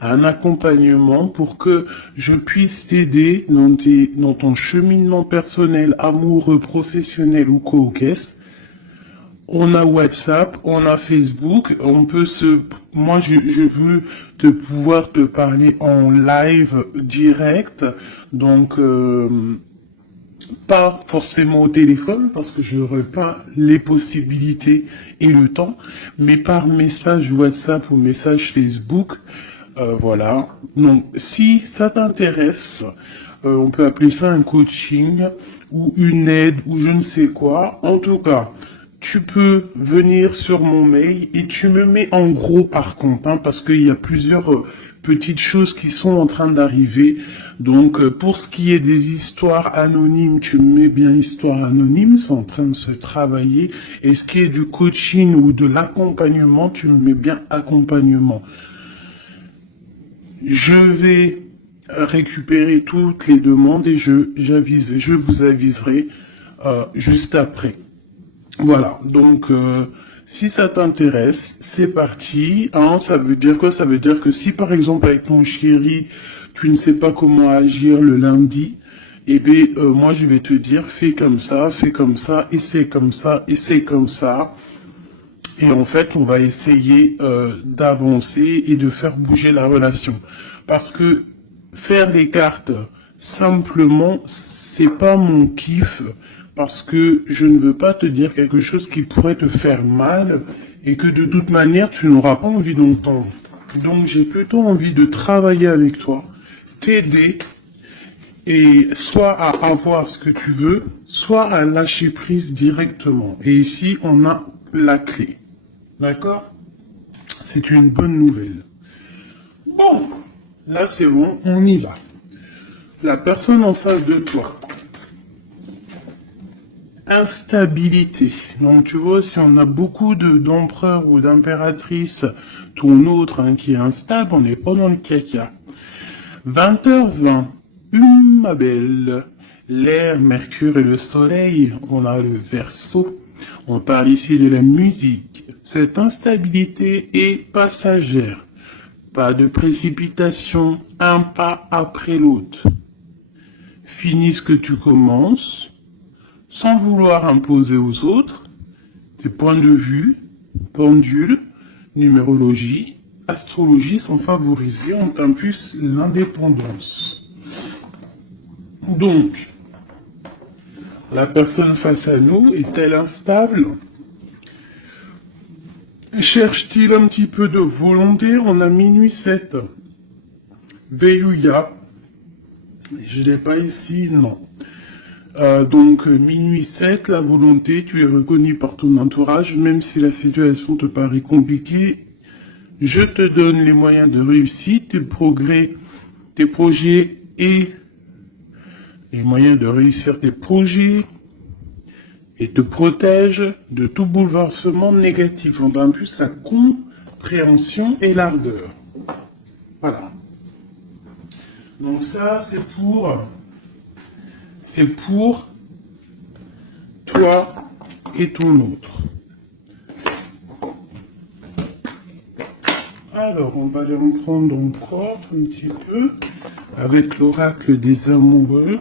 un accompagnement pour que je puisse t'aider dans ton cheminement personnel, amoureux, professionnel ou co-caisse. On a WhatsApp, on a Facebook, on peut moi je veux pouvoir te parler en live direct, donc pas forcément au téléphone parce que je n'aurai pas les possibilités et le temps, mais par message WhatsApp ou message Facebook, voilà. Donc si ça t'intéresse, on peut appeler ça un coaching ou une aide ou je ne sais quoi. En tout cas, tu peux venir sur mon mail et tu me mets en gros par contre, hein, parce qu'il y a plusieurs petites choses qui sont en train d'arriver. Donc pour ce qui est des histoires anonymes, tu me mets bien histoire anonyme, c'est en train de se travailler. Et ce qui est du coaching ou de l'accompagnement, tu me mets bien accompagnement. Je vais récupérer toutes les demandes et je vous aviserai juste après. Voilà, donc si ça t'intéresse, c'est parti. Hein, ça veut dire quoi? Ça veut dire que si par exemple avec ton chéri, tu ne sais pas comment agir le lundi, eh bien moi je vais te dire fais comme ça, essaie comme ça, essaie comme ça. Et en fait, on va essayer d'avancer et de faire bouger la relation. Parce que faire les cartes simplement, c'est pas mon kiff. Parce que je ne veux pas te dire quelque chose qui pourrait te faire mal et que de toute manière, tu n'auras pas envie d'entendre. Donc, j'ai plutôt envie de travailler avec toi, t'aider et soit à avoir ce que tu veux, soit à lâcher prise directement. Et ici, on a la clé. D'accord? C'est une bonne nouvelle. Bon, là c'est bon, on y va. La personne en face de toi. Instabilité. Donc tu vois, si on a beaucoup d'empereurs ou d'impératrices, ton autre hein, qui est instable, on n'est pas dans le caca. 20h20. Ma belle. L'air, Mercure et le Soleil, on a le Verseau. On parle ici de la musique. Cette instabilité est passagère. Pas de précipitation, un pas après l'autre. Finis ce que tu commences, sans vouloir imposer aux autres tes points de vue, pendule, numérologie, astrologie sont favorisés, on t'impulse l'indépendance. Donc, la personne face à nous est-elle instable? Cherche-t-il un petit peu de volonté? On a minuit 7. Veillouya. Je l'ai pas ici, non. Donc, minuit 7, la volonté, tu es reconnu par ton entourage, même si la situation te paraît compliquée. Je te donne les moyens de réussite, tes progrès, tes projets et les moyens de réussir tes projets et te protège de tout bouleversement négatif. On a en plus la compréhension et l'ardeur. Voilà. Donc ça, c'est pour toi et ton autre. Alors, on va aller en prendre encore un petit peu avec l'oracle des amoureux.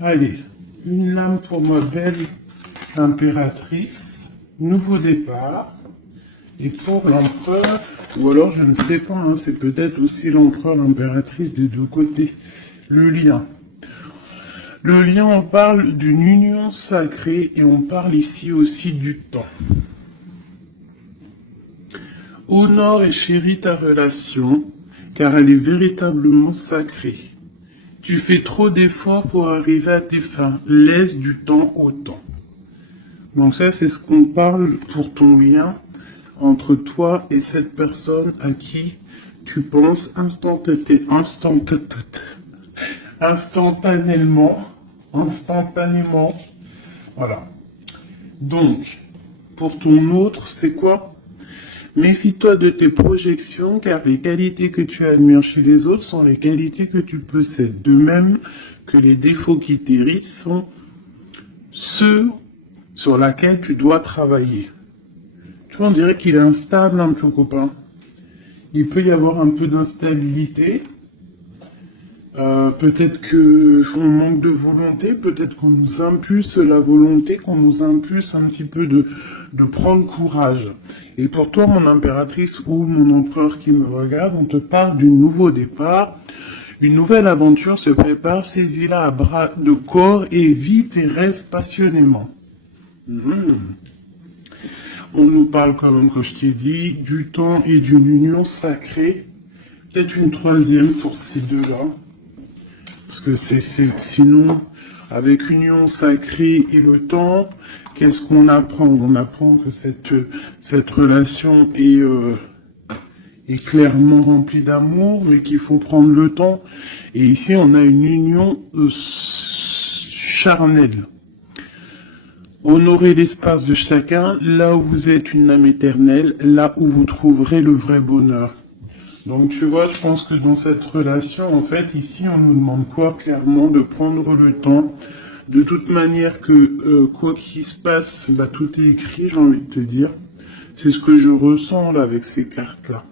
Allez, une lame pour ma belle impératrice, nouveau départ. Et pour l'empereur, ou alors je ne sais pas, hein, c'est peut-être aussi l'empereur, l'impératrice des deux côtés. Le lien. Le lien, on parle d'une union sacrée et on parle ici aussi du temps. Honore et chéris ta relation, car elle est véritablement sacrée. Tu fais trop d'efforts pour arriver à tes fins. Laisse du temps au temps. Donc ça, c'est ce qu'on parle pour ton lien entre toi et cette personne à qui tu penses instantanément. Voilà. Donc, pour ton autre, c'est quoi? Méfie-toi de tes projections, car les qualités que tu admires chez les autres sont les qualités que tu possèdes. De même que les défauts qui t'irritent sont ceux sur lesquels tu dois travailler. Tu Tu vois, on dirait qu'il est instable un peu, copain. Il peut y avoir un peu d'instabilité. Peut-être que on manque de volonté, peut-être qu'on nous impulse la volonté, qu'on nous impulse un petit peu de prendre courage. Et pour toi, mon impératrice ou mon empereur qui me regarde, on te parle d'un nouveau départ. Une nouvelle aventure se prépare, saisis-la à bras de corps et vis tes rêves passionnément. On nous parle, quand même, que je t'ai dit, du temps et d'une union sacrée. Peut-être une troisième pour ces deux-là. Parce que sinon, avec union sacrée et le temps, qu'est-ce qu'on apprend? On apprend que cette relation est clairement remplie d'amour, mais qu'il faut prendre le temps. Et ici, on a une union charnelle. Honorez l'espace de chacun, là où vous êtes une âme éternelle, là où vous trouverez le vrai bonheur. Donc tu vois, je pense que dans cette relation, en fait, ici, on nous demande quoi? Clairement, de prendre le temps. De toute manière que quoi qu'il se passe, bah, tout est écrit, j'ai envie de te dire. C'est ce que je ressens là avec ces cartes-là.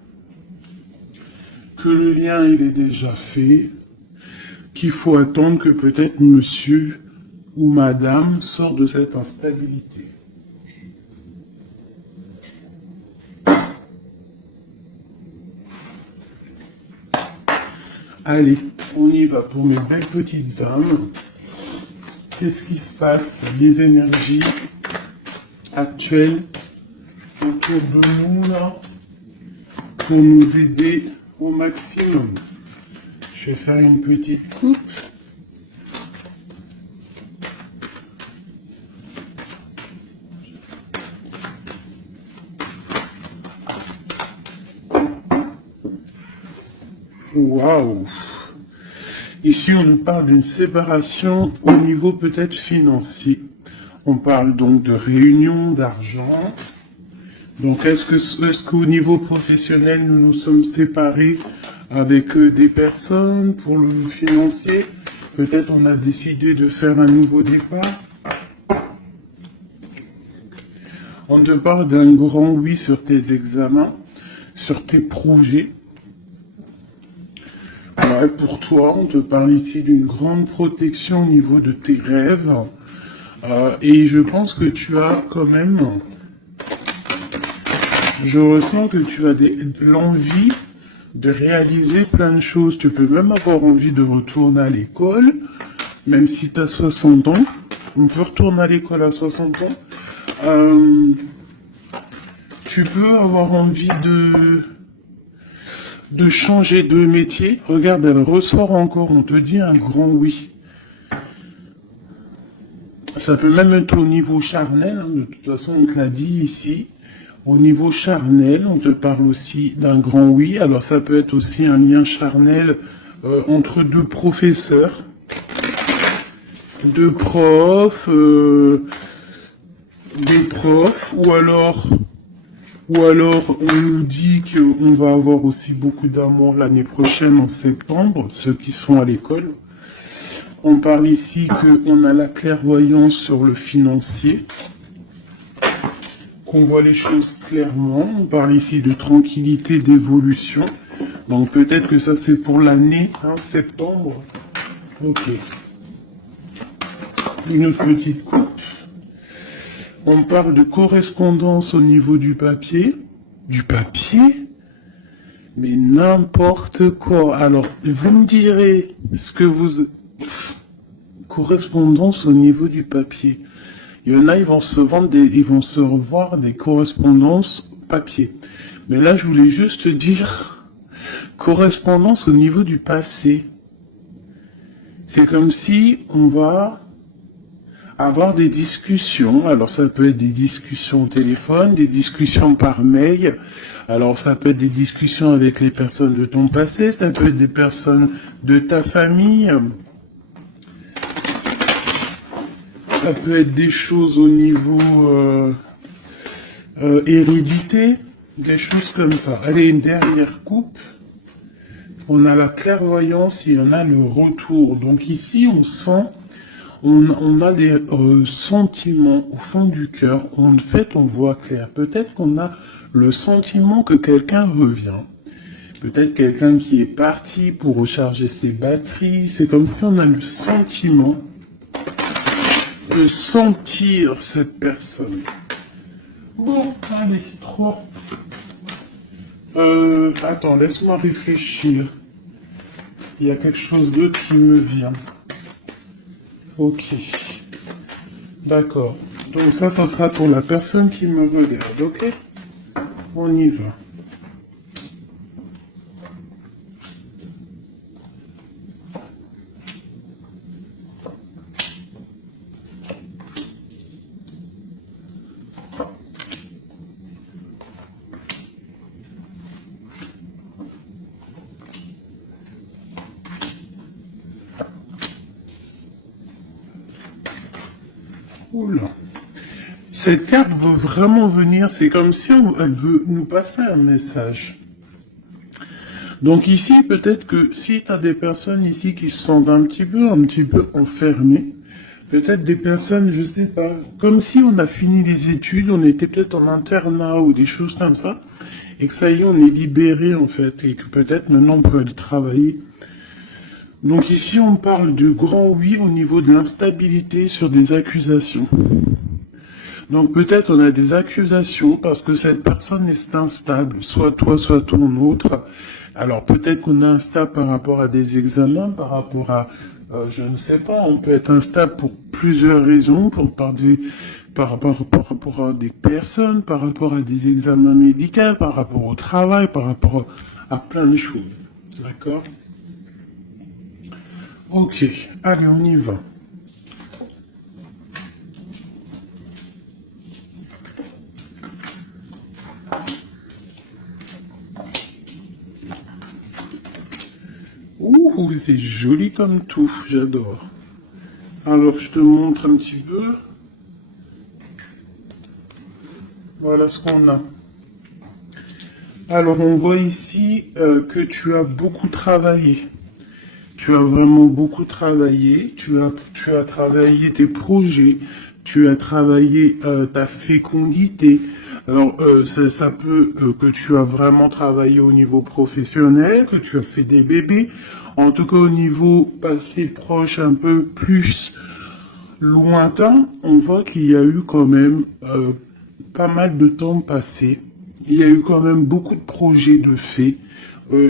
Que le lien, il est déjà fait. Qu'il faut attendre que peut-être monsieur ou madame sort de cette instabilité. Allez, on y va pour mes belles petites âmes. Qu'est-ce qui se passe? Les énergies actuelles autour de nous là, pour nous aider au maximum. Je vais faire une petite coupe. Waouh! Ici, on nous parle d'une séparation au niveau peut-être financier. On parle donc de réunion d'argent. Donc, est-ce qu'au niveau professionnel, nous nous sommes séparés avec des personnes pour le financier? Peut-être on a décidé de faire un nouveau départ. On te parle d'un grand oui sur tes examens, sur tes projets. Ouais, pour toi, on te parle ici d'une grande protection au niveau de tes rêves. Et je pense que tu as quand même... Je ressens que tu as l'envie de réaliser plein de choses. Tu peux même avoir envie de retourner à l'école, même si tu as 60 ans. On peut retourner à l'école à 60 ans. Tu peux avoir envie de changer de métier. Regarde, elle ressort encore, on te dit un grand oui. Ça peut même être au niveau charnel, hein, de toute façon on te l'a dit ici. Au niveau charnel, on te parle aussi d'un grand oui. Alors ça peut être aussi un lien charnel entre deux professeurs, deux profs, des profs, ou alors on nous dit qu'on va avoir aussi beaucoup d'amour l'année prochaine en septembre, ceux qui sont à l'école. On parle ici qu'on a la clairvoyance sur le financier, qu'on voit les choses clairement. On parle ici de tranquillité, d'évolution. Donc peut-être que ça c'est pour l'année, hein, septembre. Ok. Une autre petite coupe. On parle de correspondance au niveau du papier. Du papier? Mais n'importe quoi. Alors, vous me direz ce que vous... Correspondance au niveau du papier. Il y en a, ils vont se revoir des correspondances papier. Mais là, je voulais juste te dire correspondance au niveau du passé. C'est comme si on va avoir des discussions. Alors ça peut être des discussions au téléphone, des discussions par mail. Alors ça peut être des discussions avec les personnes de ton passé, ça peut être des personnes de ta famille. Ça peut être des choses au niveau hérédité, des choses comme ça. Allez, une dernière coupe. On a la clairvoyance et on a le retour. Donc ici, on sent On a des sentiments au fond du cœur. En fait, on voit clair. Peut-être qu'on a le sentiment que quelqu'un revient. Peut-être quelqu'un qui est parti pour recharger ses batteries. C'est comme si on a le sentiment de sentir cette personne. Bon, allez, 3. Attends, laisse-moi réfléchir. Il y a quelque chose d'autre qui me vient. Ok. D'accord. Donc ça sera pour la personne qui me regarde, ok? On y va. Oula. Cette carte veut vraiment venir, c'est comme si elle veut nous passer un message. Donc ici, peut-être que si tu as des personnes ici qui se sentent un petit peu enfermées, peut-être des personnes, je sais pas, comme si on a fini les études, on était peut-être en internat ou des choses comme ça, et que ça y est, on est libéré en fait, et que peut-être maintenant on peut aller travailler. Donc ici, on parle de grand oui au niveau de l'instabilité sur des accusations. Donc peut-être on a des accusations parce que cette personne est instable, soit toi, soit ton autre. Alors peut-être qu'on est instable par rapport à des examens, par rapport à, je ne sais pas, on peut être instable pour plusieurs raisons, par rapport à des personnes, par rapport à des examens médicaux, par rapport au travail, par rapport à plein de choses. D'accord? Ok, allez, on y va. Ouh, c'est joli comme tout, j'adore. Alors, je te montre un petit peu. Voilà ce qu'on a. Alors, on voit ici que tu as beaucoup travaillé. Tu as vraiment beaucoup travaillé. Tu as travaillé tes projets. Tu as travaillé ta fécondité. Alors, ça peut que tu as vraiment travaillé au niveau professionnel, que tu as fait des bébés. En tout cas, au niveau passé proche, un peu plus lointain, on voit qu'il y a eu quand même pas mal de temps passé. Il y a eu quand même beaucoup de projets de fait.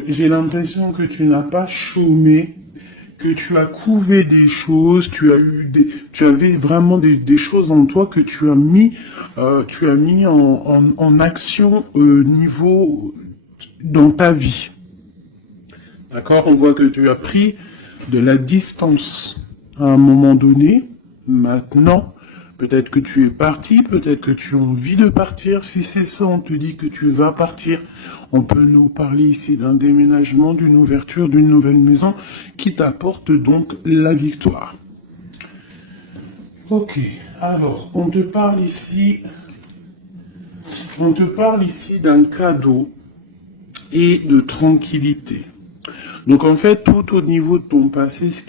J'ai l'impression que tu n'as pas chômé, que tu as couvé des choses, tu avais vraiment des choses en toi que tu as mis en action niveau dans ta vie. D'accord? On voit que tu as pris de la distance à un moment donné. Maintenant, peut-être que tu es parti, peut-être que tu as envie de partir. Si c'est ça, on te dit que tu vas partir. On peut nous parler ici d'un déménagement, d'une ouverture, d'une nouvelle maison qui t'apporte donc la victoire. Ok, alors, on te parle ici d'un cadeau et de tranquillité. Donc en fait, tout au niveau de ton passé, ce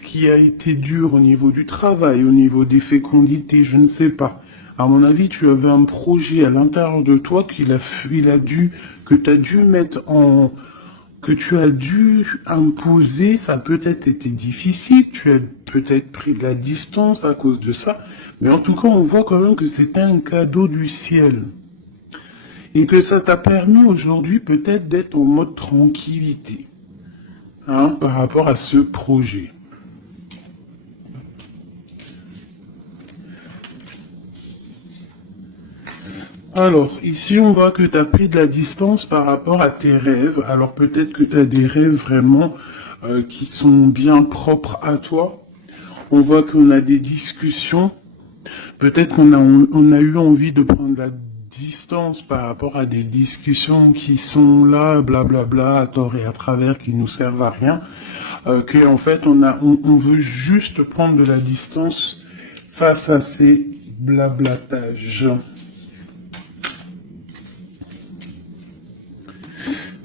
qui a été dur au niveau du travail, au niveau des fécondités, je ne sais pas. À mon avis, tu avais un projet à l'intérieur de toi que tu as dû mettre en, que tu as dû imposer. Ça a peut-être été difficile. Tu as peut-être pris de la distance à cause de ça. Mais en tout cas, on voit quand même que c'était un cadeau du ciel. Et que ça t'a permis aujourd'hui peut-être d'être en mode tranquillité. Hein, par rapport à ce projet. Alors, ici, on voit que tu as pris de la distance par rapport à tes rêves. Alors, peut-être que tu as des rêves vraiment qui sont bien propres à toi. On voit qu'on a des discussions. Peut-être on a eu envie de prendre la distance par rapport à des discussions qui sont là, blablabla, à tort et à travers, qui nous servent à rien. Que en fait, on veut juste prendre de la distance face à ces blablatages.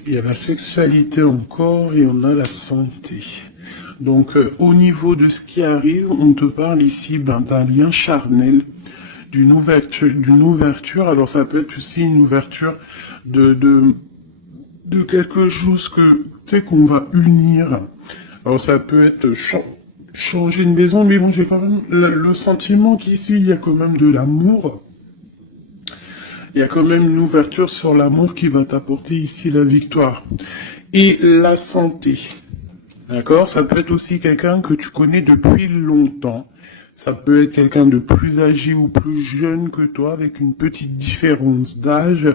Il y a la sexualité encore et on a la santé. Donc, au niveau de ce qui arrive, on te parle ici d'un lien charnel, d'une ouverture. Alors, ça peut être aussi une ouverture de quelque chose que, tu sais, qu'on va unir. Alors, ça peut être changer une maison, mais bon, j'ai quand même le sentiment qu'ici, il y a quand même de l'amour. Il y a quand même une ouverture sur l'amour qui va t'apporter ici la victoire. Et la santé. D'accord? Ça peut être aussi quelqu'un que tu connais depuis longtemps. Ça peut être quelqu'un de plus âgé ou plus jeune que toi, avec une petite différence d'âge.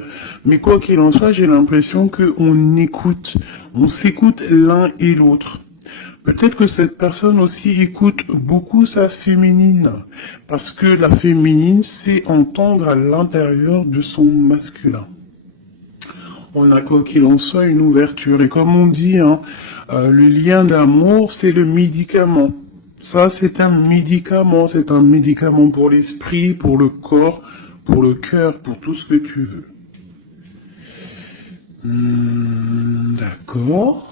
Mais quoi qu'il en soit, j'ai l'impression on s'écoute l'un et l'autre. Peut-être que cette personne aussi écoute beaucoup sa féminine, parce que la féminine sait entendre à l'intérieur de son masculin. On a quoi qu'il en soit une ouverture. Et comme on dit, hein, le lien d'amour, c'est le médicament. Ça, c'est un médicament. C'est un médicament pour l'esprit, pour le corps, pour le cœur, pour tout ce que tu veux. D'accord.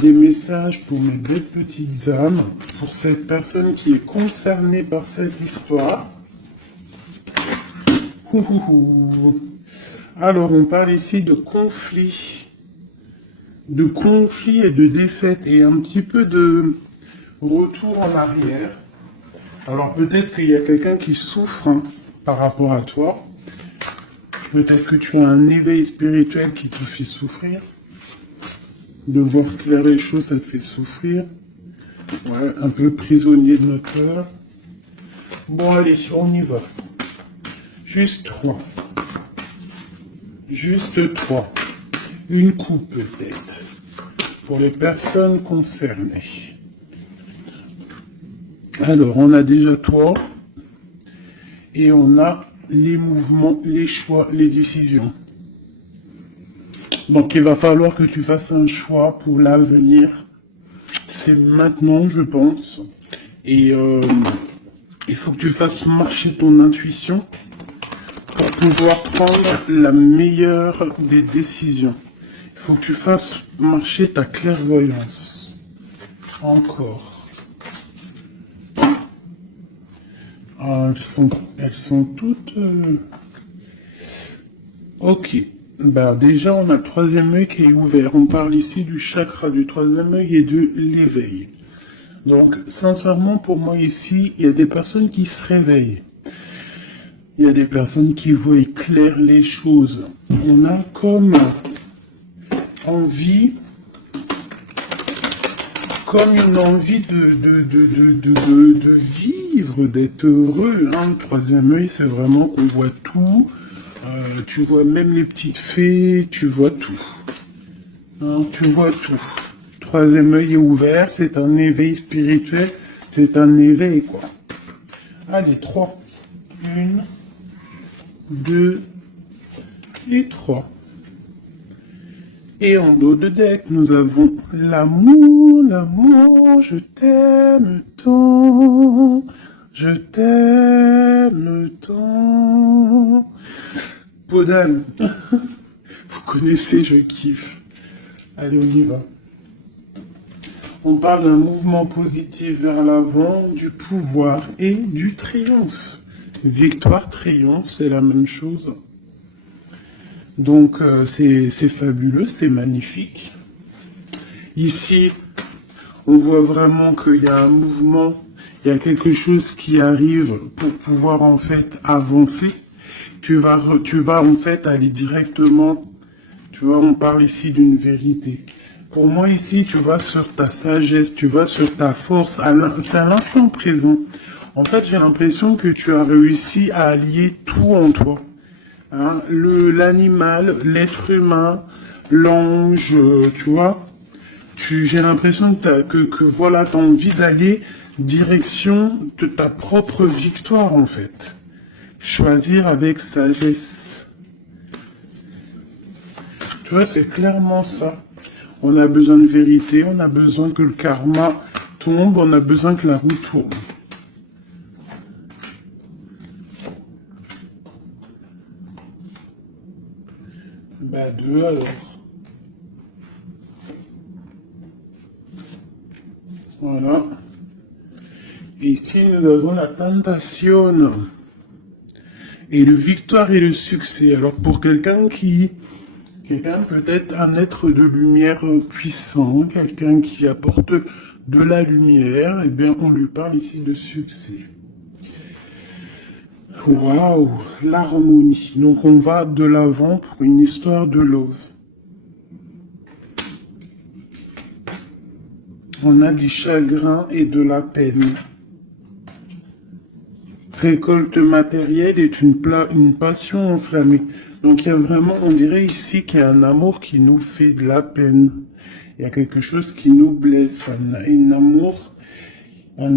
Des messages pour mes belles petites âmes, pour cette personne qui est concernée par cette histoire. Alors, on parle ici de conflit et de défaite et un petit peu de retour en arrière. Alors, peut-être qu'il y a quelqu'un qui souffre hein, par rapport à toi. Peut-être que tu as un éveil spirituel qui te fait souffrir. De voir clair les choses, ça te fait souffrir. Ouais, un peu prisonnier de notre cœur. Bon, allez, on y va. Juste 3. Juste 3. Une coupe peut-être. Pour les personnes concernées. Alors, on a déjà 3. Et on a les mouvements, les choix, les décisions. Donc, il va falloir que tu fasses un choix pour l'avenir. C'est maintenant, je pense. Et il faut que tu fasses marcher ton intuition pour pouvoir prendre la meilleure des décisions. Il faut que tu fasses marcher ta clairvoyance. Encore. Ah, elles sont toutes... Ok. Bah déjà, on a le troisième œil qui est ouvert. On parle ici du chakra du troisième œil et de l'éveil. Donc, sincèrement, pour moi ici, il y a des personnes qui se réveillent. Il y a des personnes qui voient clair les choses. On a comme envie, comme une envie de vivre, d'être heureux. Hein. Le troisième œil, c'est vraiment qu'on voit tout. Tu vois même les petites fées, tu vois tout. Hein, tu vois tout. Troisième œil est ouvert, c'est un éveil spirituel, c'est un éveil quoi. Allez, 3. 1, 2 et 3. Et en dos de deck, nous avons l'amour, l'amour, je t'aime tant, je t'aime tant. Peau d'âne. Vous connaissez, je kiffe. Allez, on y va. On parle d'un mouvement positif vers l'avant, du pouvoir et du triomphe. Victoire, triomphe, c'est la même chose. Donc, c'est fabuleux, c'est magnifique. Ici, on voit vraiment qu'il y a un mouvement, il y a quelque chose qui arrive pour pouvoir en fait avancer. Tu vas en fait aller directement, tu vois, on parle ici d'une vérité. Pour moi ici, tu vas sur ta sagesse, tu vas sur ta force, c'est à l'instant présent. En fait, j'ai l'impression que tu as réussi à allier tout en toi. Hein, l'animal, l'être humain, l'ange, tu vois. J'ai l'impression que voilà, tu as envie d'aller direction de ta propre victoire en fait. Choisir avec sagesse. Tu vois, c'est clairement ça. On a besoin de vérité, on a besoin que le karma tombe, on a besoin que la roue tourne. à 2 alors. Voilà. Et ici, nous avons la tentation. Et le victoire et le succès. Alors, pour quelqu'un peut-être un être de lumière puissant, quelqu'un qui apporte de la lumière, eh bien, on lui parle ici de succès. Waouh, l'harmonie. Donc, on va de l'avant pour une histoire de love. On a du chagrin et de la peine. Récolte matérielle est une passion enflammée. Donc il y a vraiment, on dirait ici qu'il y a un amour qui nous fait de la peine. Il y a quelque chose qui nous blesse. Un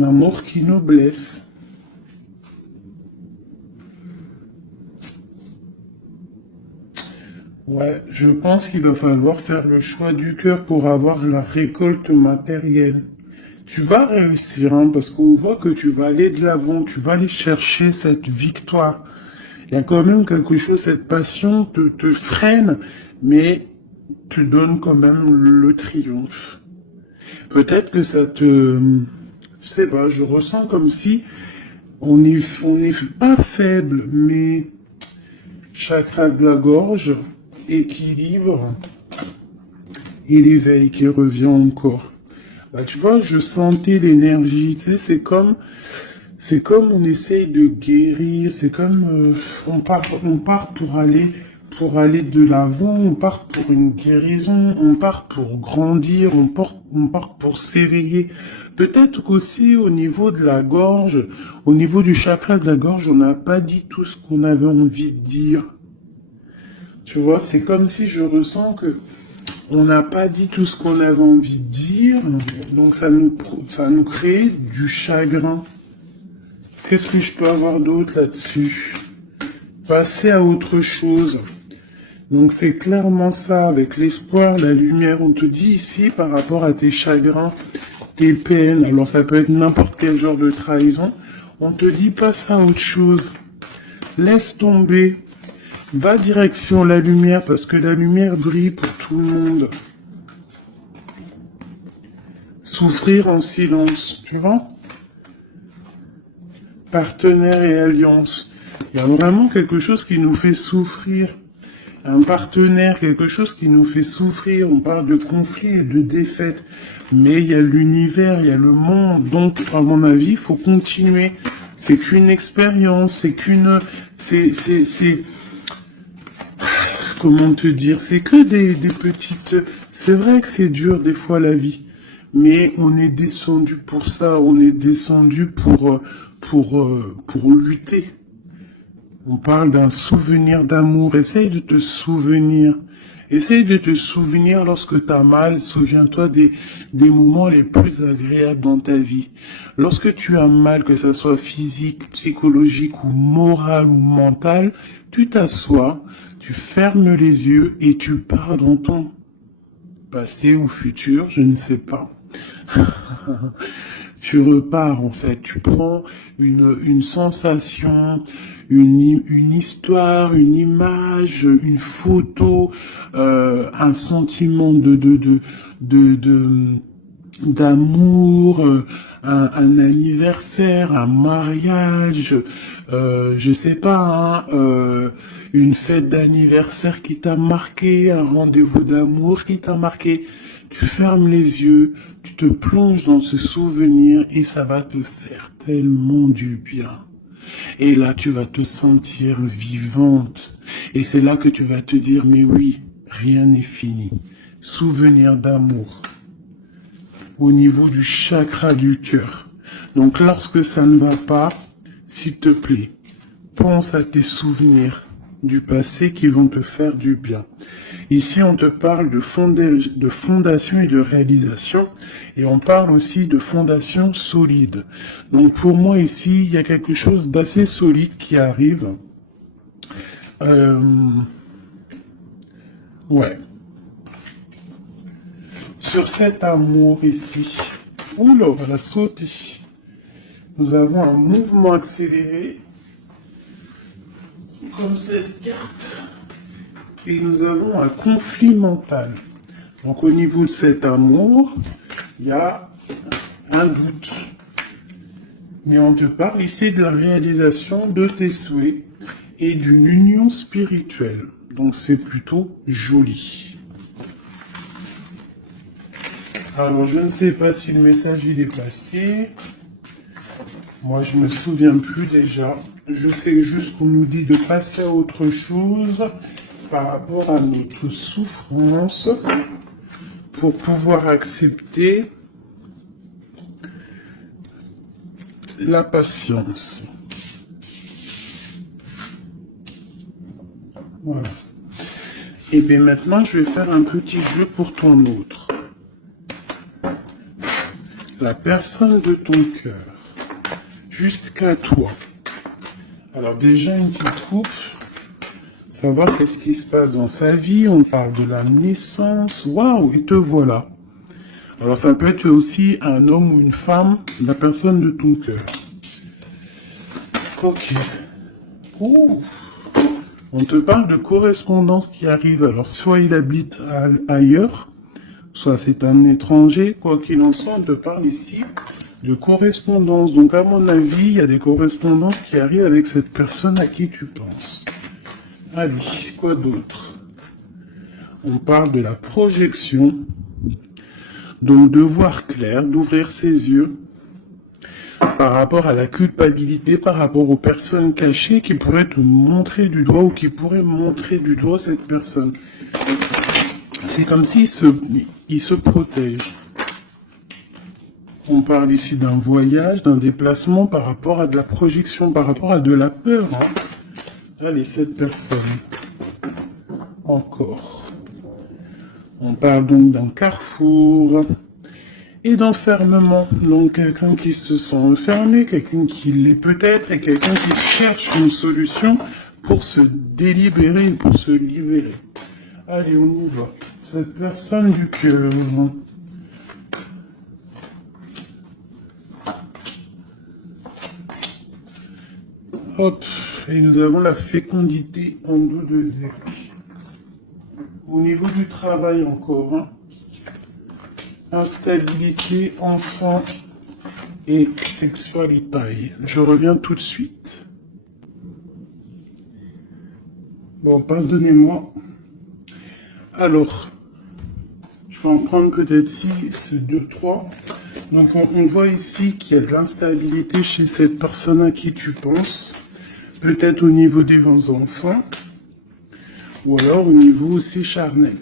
amour qui nous blesse. Ouais, je pense qu'il va falloir faire le choix du cœur pour avoir la récolte matérielle. Tu vas réussir, hein, parce qu'on voit que tu vas aller de l'avant, tu vas aller chercher cette victoire. Il y a quand même quelque chose, cette passion te freine, mais tu donnes quand même le triomphe. Peut-être que ça je sais pas, je ressens comme si on est pas faible, mais chakra de la gorge, équilibre, et l'éveil qui revient encore. Bah, tu vois, je sentais l'énergie, tu sais, c'est comme on essaye de guérir, c'est comme on part pour aller de l'avant, on part pour une guérison, on part pour grandir, on part pour s'éveiller. Peut-être qu'aussi au niveau de la gorge, au niveau du chakra de la gorge, on n'a pas dit tout ce qu'on avait envie de dire. Tu vois, c'est comme si je ressens que on n'a pas dit tout ce qu'on avait envie de dire, donc ça nous crée du chagrin. Qu'est-ce que je peux avoir d'autre là-dessus? Passer à autre chose. Donc c'est clairement ça, avec l'espoir, la lumière. On te dit ici, par rapport à tes chagrins, tes peines, alors ça peut être n'importe quel genre de trahison, on te dit passe à autre chose. Laisse tomber. Va direction la lumière, parce que la lumière brille pour tout le monde. Souffrir en silence, tu vois? Partenaire et alliance. Il y a vraiment quelque chose qui nous fait souffrir. Un partenaire, quelque chose qui nous fait souffrir. On parle de conflit et de défaite. Mais il y a l'univers, il y a le monde. Donc, à mon avis, il faut continuer. C'est qu'une expérience, comment te dire, c'est que des petites, c'est vrai que c'est dur des fois la vie. Mais on est descendu pour ça, on est descendu pour lutter. On parle d'un souvenir d'amour. Essaye de te souvenir. Essaye de te souvenir lorsque tu as mal. Souviens-toi des moments les plus agréables dans ta vie. Lorsque tu as mal, que ça soit physique, psychologique ou moral ou mental, tu t'assois, tu fermes les yeux et tu pars dans ton passé ou futur, je ne sais pas. Tu repars en fait, tu prends une sensation, une histoire, une image, une photo, un sentiment d'amour, un anniversaire, un mariage, je sais pas, une fête d'anniversaire qui t'a marqué, un rendez-vous d'amour qui t'a marqué. Tu fermes les yeux, tu te plonges dans ce souvenir et ça va te faire tellement du bien. Et là, tu vas te sentir vivante. Et c'est là que tu vas te dire, mais oui, rien n'est fini. Souvenir d'amour. Au niveau du chakra du cœur. Donc, lorsque ça ne va pas, s'il te plaît, pense à tes souvenirs du passé qui vont te faire du bien. Ici, on te parle de fondation et de réalisation, et on parle aussi de fondation solide. Donc pour moi ici, il y a quelque chose d'assez solide qui arrive. Ouais. Sur cet amour ici, oula, on va la sauter. Nous avons un mouvement accéléré, comme cette carte. Et nous avons un conflit mental. Donc au niveau de cet amour, il y a un doute. Mais on te parle ici de la réalisation de tes souhaits et d'une union spirituelle. Donc c'est plutôt joli. Alors je ne sais pas si le message il est passé. Moi je me souviens plus déjà. Je sais juste qu'on nous dit de passer à autre chose par rapport à notre souffrance pour pouvoir accepter la patience. Voilà. Et bien maintenant, je vais faire un petit jeu pour ton autre. La personne de ton cœur. Jusqu'à toi. Alors déjà, une petite coupe. Savoir qu'est-ce qui se passe dans sa vie. On parle de la naissance. Waouh, et te voilà. Alors ça peut être aussi un homme ou une femme, la personne de ton cœur. Ok. Ouh. On te parle de correspondance qui arrive. Alors soit il habite ailleurs, soit c'est un étranger. Quoi qu'il en soit, on te parle ici de correspondance. Donc à mon avis, il y a des correspondances qui arrivent avec cette personne à qui tu penses. Allez, quoi d'autre? On parle de la projection. Donc de voir clair, d'ouvrir ses yeux par rapport à la culpabilité, par rapport aux personnes cachées qui pourraient te montrer du doigt ou qui pourraient montrer du doigt cette personne. C'est comme s'il se protège. On parle ici d'un voyage, d'un déplacement par rapport à de la projection, par rapport à de la peur. Hein. Allez, cette personne. Encore. On parle donc d'un carrefour et d'enfermement. Donc quelqu'un qui se sent enfermé, quelqu'un qui l'est peut-être, et quelqu'un qui cherche une solution pour se délibérer, pour se libérer. Allez, on y va. Cette personne du cœur. Hop, et nous avons la fécondité en dos de deck. Au niveau du travail encore, hein. Instabilité, enfant et sexualité. Je reviens tout de suite. Bon, pardonnez-moi. Alors, je vais en prendre peut-être 6, 2, 3. Donc on voit ici qu'il y a de l'instabilité chez cette personne à qui tu penses. Peut-être au niveau des enfants. Ou alors au niveau aussi charnel.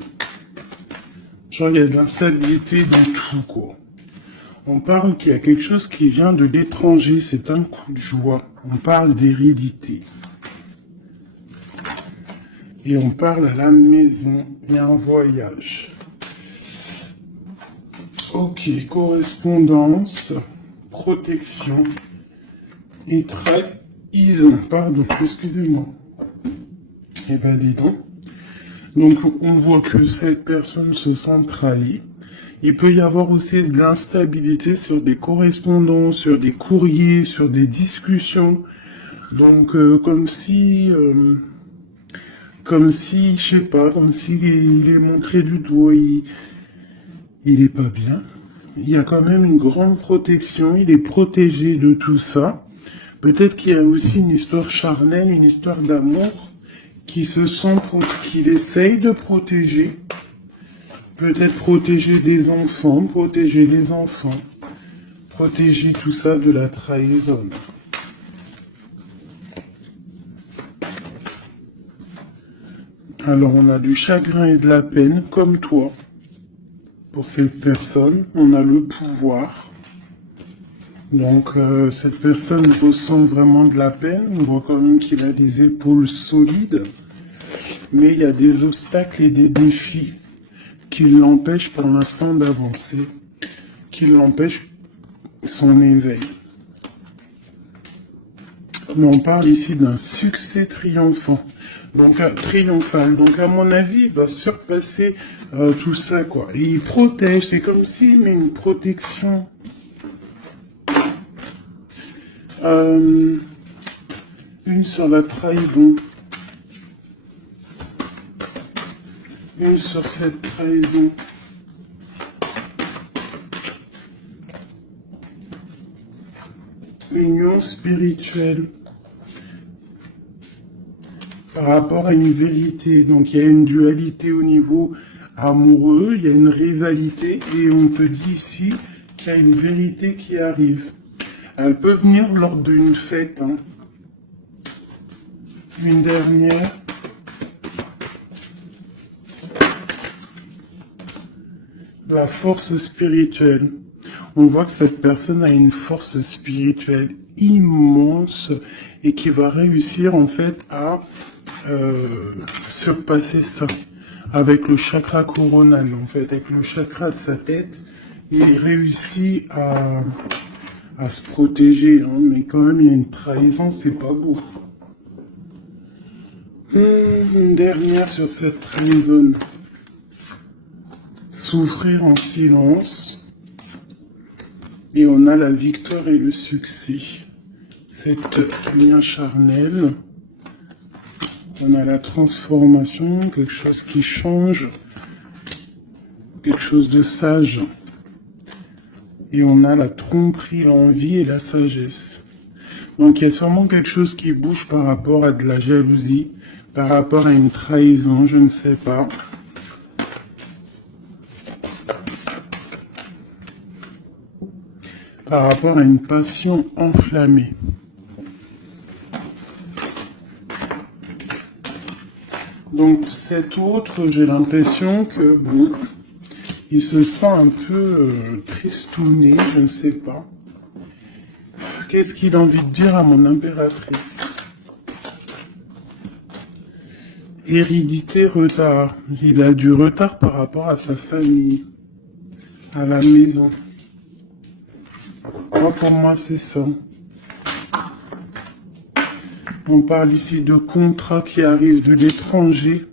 Genre il y a de l'instabilité dans tout quoi. On parle qu'il y a quelque chose qui vient de l'étranger. C'est un coup de joie. On parle d'hérédité. Et on parle à la maison. Il y a un voyage. Ok, correspondance, protection et trahison. Pardon, excusez-moi. Eh ben, dis donc. Donc, on voit que cette personne se sent trahie. Il peut y avoir aussi de l'instabilité sur des correspondances, sur des courriers, sur des discussions. Donc, comme si, je sais pas, comme s'il est montré du doigt, il est pas bien. Il y a quand même une grande protection. Il est protégé de tout ça. Peut-être qu'il y a aussi une histoire charnelle, une histoire d'amour qui qu'il essaye de protéger. Peut-être protéger des enfants, protéger les enfants. Protéger tout ça de la trahison. Alors on a du chagrin et de la peine, comme toi. Pour cette personne, on a le pouvoir. Donc, cette personne ressent vraiment de la peine. On voit quand même qu'il a des épaules solides. Mais il y a des obstacles et des défis qui l'empêchent pour l'instant d'avancer. Qui l'empêchent son éveil. Mais on parle ici d'un succès triomphant. Donc, triomphal. Donc, à mon avis, il va surpasser tout ça, quoi. Et il protège. C'est comme s'il met une protection. Une sur la trahison. Une sur cette trahison. Union spirituelle. Par rapport à une vérité. Donc il y a une dualité au niveau amoureux, il y a une rivalité et on te dit ici qu'il y a une vérité qui arrive. Elle peut venir lors d'une fête. Hein. Une dernière. La force spirituelle. On voit que cette personne a une force spirituelle immense et qui va réussir en fait à surpasser ça avec le chakra coronal, en fait, avec le chakra de sa tête. Il réussit à se protéger, hein, mais quand même il y a une trahison, c'est pas beau. Une dernière sur cette trahison. Souffrir en silence. Et on a la victoire et le succès. Cette lien charnel. On a la transformation, quelque chose qui change. Quelque chose de sage. Et on a la tromperie, l'envie et la sagesse. Donc il y a sûrement quelque chose qui bouge par rapport à de la jalousie, par rapport à une trahison, je ne sais pas. Par rapport à une passion enflammée. Donc cet autre, j'ai l'impression que, bon, il se sent un peu tristouné, je ne sais pas. Qu'est-ce qu'il a envie de dire à mon impératrice? Hérédité, retard. Il a du retard par rapport à sa famille, à la maison. Moi, pour moi, c'est ça. On parle ici de contrats qui arrivent de l'étranger.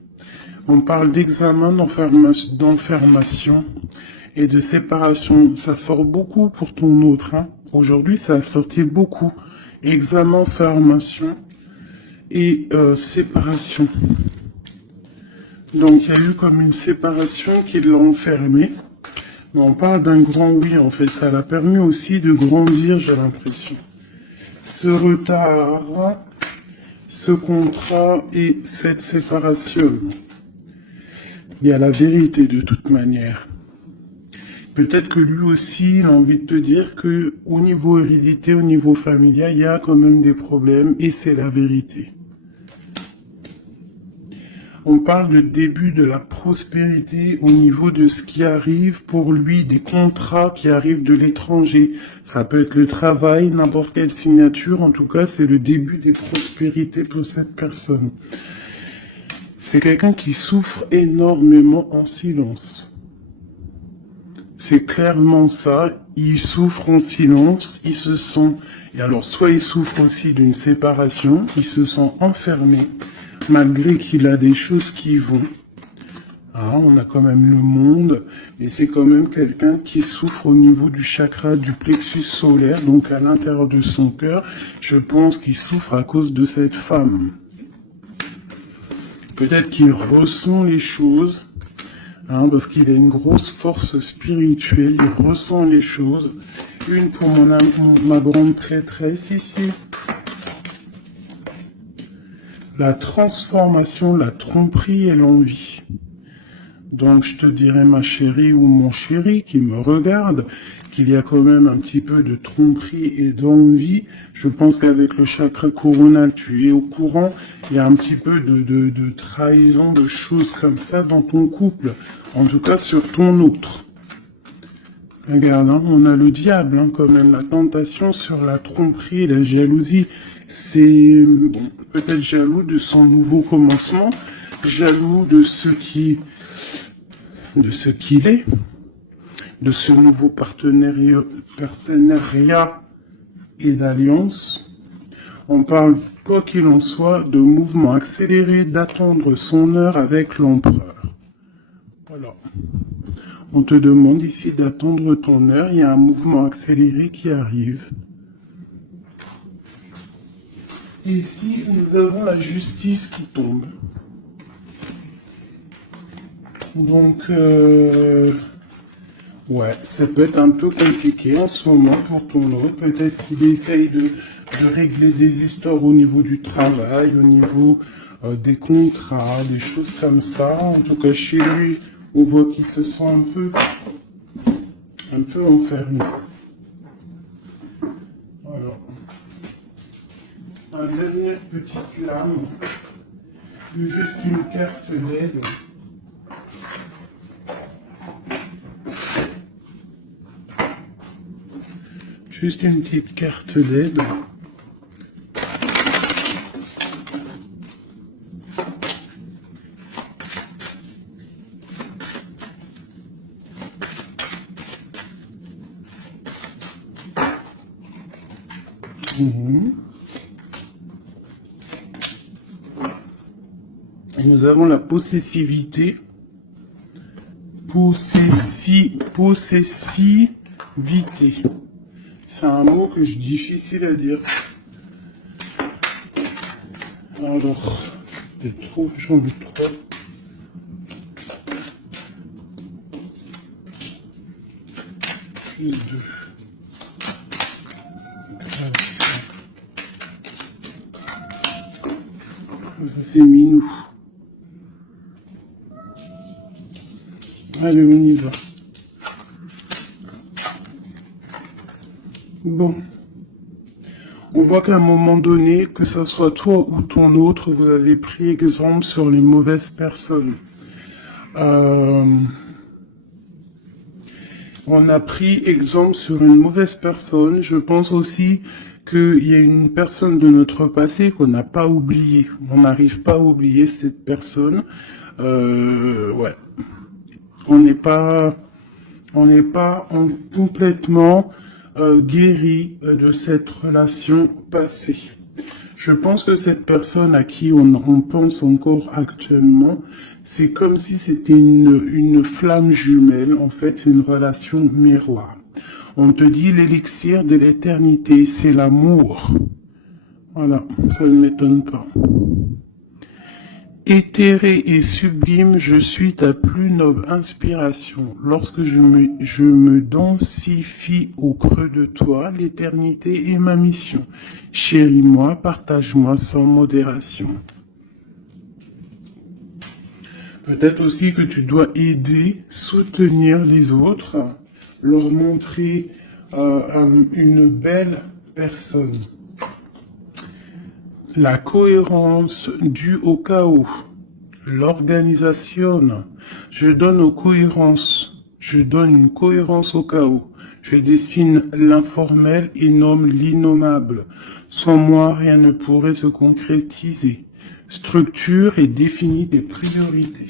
On parle d'examen, d'enfermation et de séparation. Ça sort beaucoup pour ton autre. Hein. Aujourd'hui, ça a sorti beaucoup. Examen, formation et séparation. Donc, il y a eu comme une séparation qui l'a enfermé. Mais on parle d'un grand oui, en fait. Ça l'a permis aussi de grandir, j'ai l'impression. Ce retard, ce contrat et cette séparation. Il y a la vérité de toute manière. Peut-être que lui aussi, il a envie de te dire que au niveau hérédité, au niveau familial, il y a quand même des problèmes et c'est la vérité. On parle de début de la prospérité au niveau de ce qui arrive pour lui, des contrats qui arrivent de l'étranger. Ça peut être le travail, n'importe quelle signature. En tout cas, c'est le début des prospérités pour cette personne. C'est quelqu'un qui souffre énormément en silence. C'est clairement ça. Il souffre en silence. Il se sent... Et alors, soit il souffre aussi d'une séparation. Il se sent enfermé. Malgré qu'il a des choses qui vont. Hein, on a quand même le monde. Mais c'est quand même quelqu'un qui souffre au niveau du chakra, du plexus solaire. Donc, à l'intérieur de son cœur. Je pense qu'il souffre à cause de cette femme. Peut-être qu'il ressent les choses, hein, parce qu'il a une grosse force spirituelle, il ressent les choses. Une pour ma grande prêtresse ici. La transformation, la tromperie et l'envie. Donc je te dirais ma chérie ou mon chéri qui me regarde, qu'il y a quand même un petit peu de tromperie et d'envie. Je pense qu'avec le chakra coronal, tu es au courant. Il y a un petit peu de trahison, de choses comme ça dans ton couple. En tout cas, sur ton autre. Regarde, hein, on a le diable, hein, quand même. La tentation sur la tromperie et la jalousie. C'est bon, peut-être jaloux de son nouveau commencement. Jaloux de ce qu'il est. De ce nouveau partenariat et d'alliance. On parle, quoi qu'il en soit, de mouvement accéléré, d'attendre son heure avec l'empereur. Voilà. On te demande ici d'attendre ton heure. Il y a un mouvement accéléré qui arrive. Et ici, nous avons la justice qui tombe. Donc, ouais, ça peut être un peu compliqué en ce moment pour ton autre. Peut-être qu'il essaye de régler des histoires au niveau du travail, au niveau des contrats, des choses comme ça. En tout cas, chez lui, on voit qu'il se sent un peu enfermé. Alors, une dernière petite lame, juste une carte d'aide. Juste une petite carte d'aide. Et nous avons la possessivité. Possessivité. C'est un mot que je difficile à dire. Alors, peut-être trop, j'en ai trop. Plus deux. Ça c'est minou. Allez, on y va. Bon. On voit qu'à un moment donné, que ça soit toi ou ton autre, vous avez pris exemple sur les mauvaises personnes. On a pris exemple sur une mauvaise personne. Je pense aussi qu'il y a une personne de notre passé qu'on n'a pas oubliée. On n'arrive pas à oublier cette personne. Ouais. On n'est pas complètement guéri de cette relation passée. Je pense que cette personne à qui on pense encore actuellement, c'est comme si c'était une flamme jumelle. En fait, c'est une relation miroir. On te dit l'élixir de l'éternité, c'est l'amour. Voilà, ça ne m'étonne pas. Éthéré et sublime, je suis ta plus noble inspiration. Lorsque je me densifie au creux de toi, l'éternité est ma mission. Chéris-moi, partage-moi sans modération. Peut-être aussi que tu dois aider, soutenir les autres, leur montrer une belle personne. La cohérence due au chaos. L'organisation. Je donne une cohérence au chaos. Je dessine l'informel et nomme l'innommable. Sans moi, rien ne pourrait se concrétiser. Structure et définis des priorités.